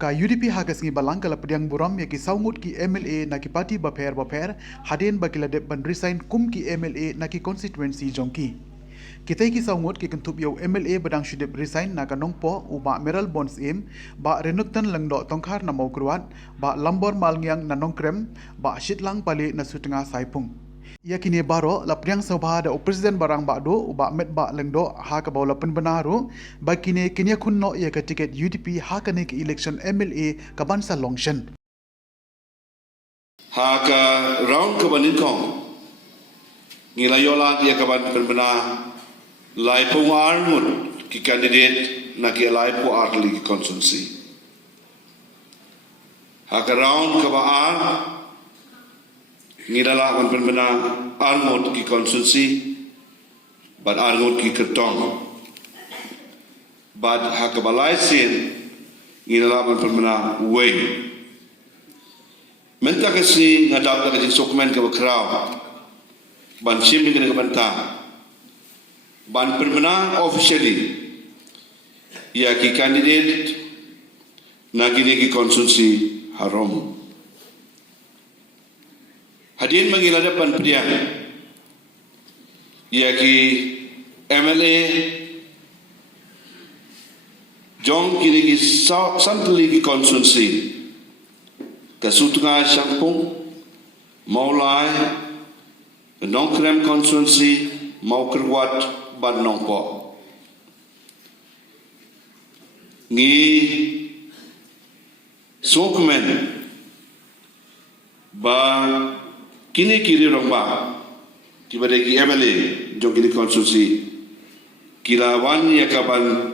Ka UDP hagas ngi balang kala pediang buram ya ki saungut ki MLA na ki parti baper haden bakila dep ban resign kum ki MLA na ki constituency jongki. Kita ki saungut ki kentup yo MLA badang shudep resign na kanong po uba meral bonds im ba renuktan lengdo tongkar na mau kruat ba lambor malngiang na nongkrem ba shitlang pali na sutenga saipung. Ia kini baro la priang sabha da presiden barang bakdo uba met ba lengdo ha ka bawla penbenaru ba kini kunno ia ka tiket UDP ha ka nik election MLA ka bansa longshen ha ka round ka banin kong ngilayola ia ka ban penbena lai pungar mut ki candidate na ki lai pu arli constituency ha ka round ka ba ngidala man penbena arngot ki constituency bad arngot ki kertong bad hakabalai sin ngidala man penbena way menta kasi ngadap ka dokumen ka kraw ban sim ni ka banta ban penbena officially ya ki candidate na ki constituency harom Hadin mengiladapan pria ia ki MLA jong kini ki santuli ki constituency kasutunga syampung maulai nongkrem constituency mau kerwat ban nongpo ngi sokmen ba kini kiri romba tiba ki MLA jong kini konstitusi kilawan ya kaban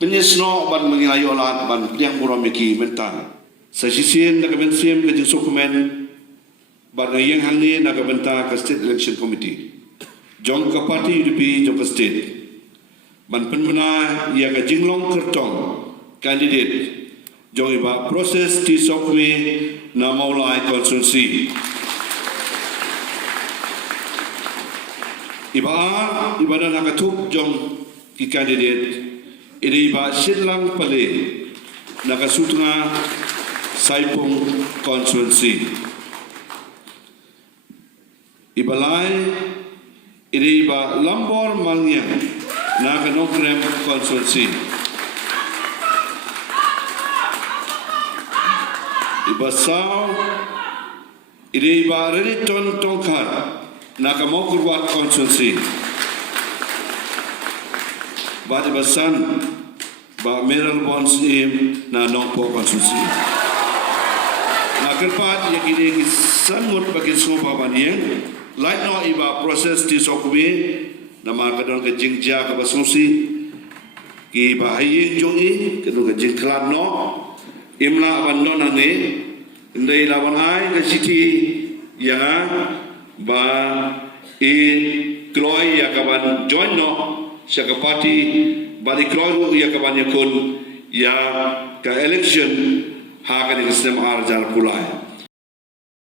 penyesno ban mengilayo olat ban yang buram ki menta sesisin nak bensim ke dokumen ban yang hangi nak benta ke state election committee jong ke parti UDP jong ke state ban penmena ya ke jinglong kertong kandidat jong iba proses di sokwe na maulai konstitusi ibadah nak ketuk jom ki kandidat ini iba sidlang pale nak sutuna saipung konstituensi ibalai ini iba lambor malnya nak nongkrem konstituensi iba saw ini iba reliton tongkar nak mau kurwat konstitusi badi basan ba meral bonds im na nongpo konstitusi nak kerpat ya kini sangut bagi semua baniang lain no iba proses di sokwe nama kadon ke jingja ke basungsi ki ba haying jongi kadon ke jingklan no imla bandon ane ndai lawan ai ke siti ya ba kloi ya kaban join no syaka parti bali kloi ya kaban yakun ya ka election ha ka di sistem arjal pulai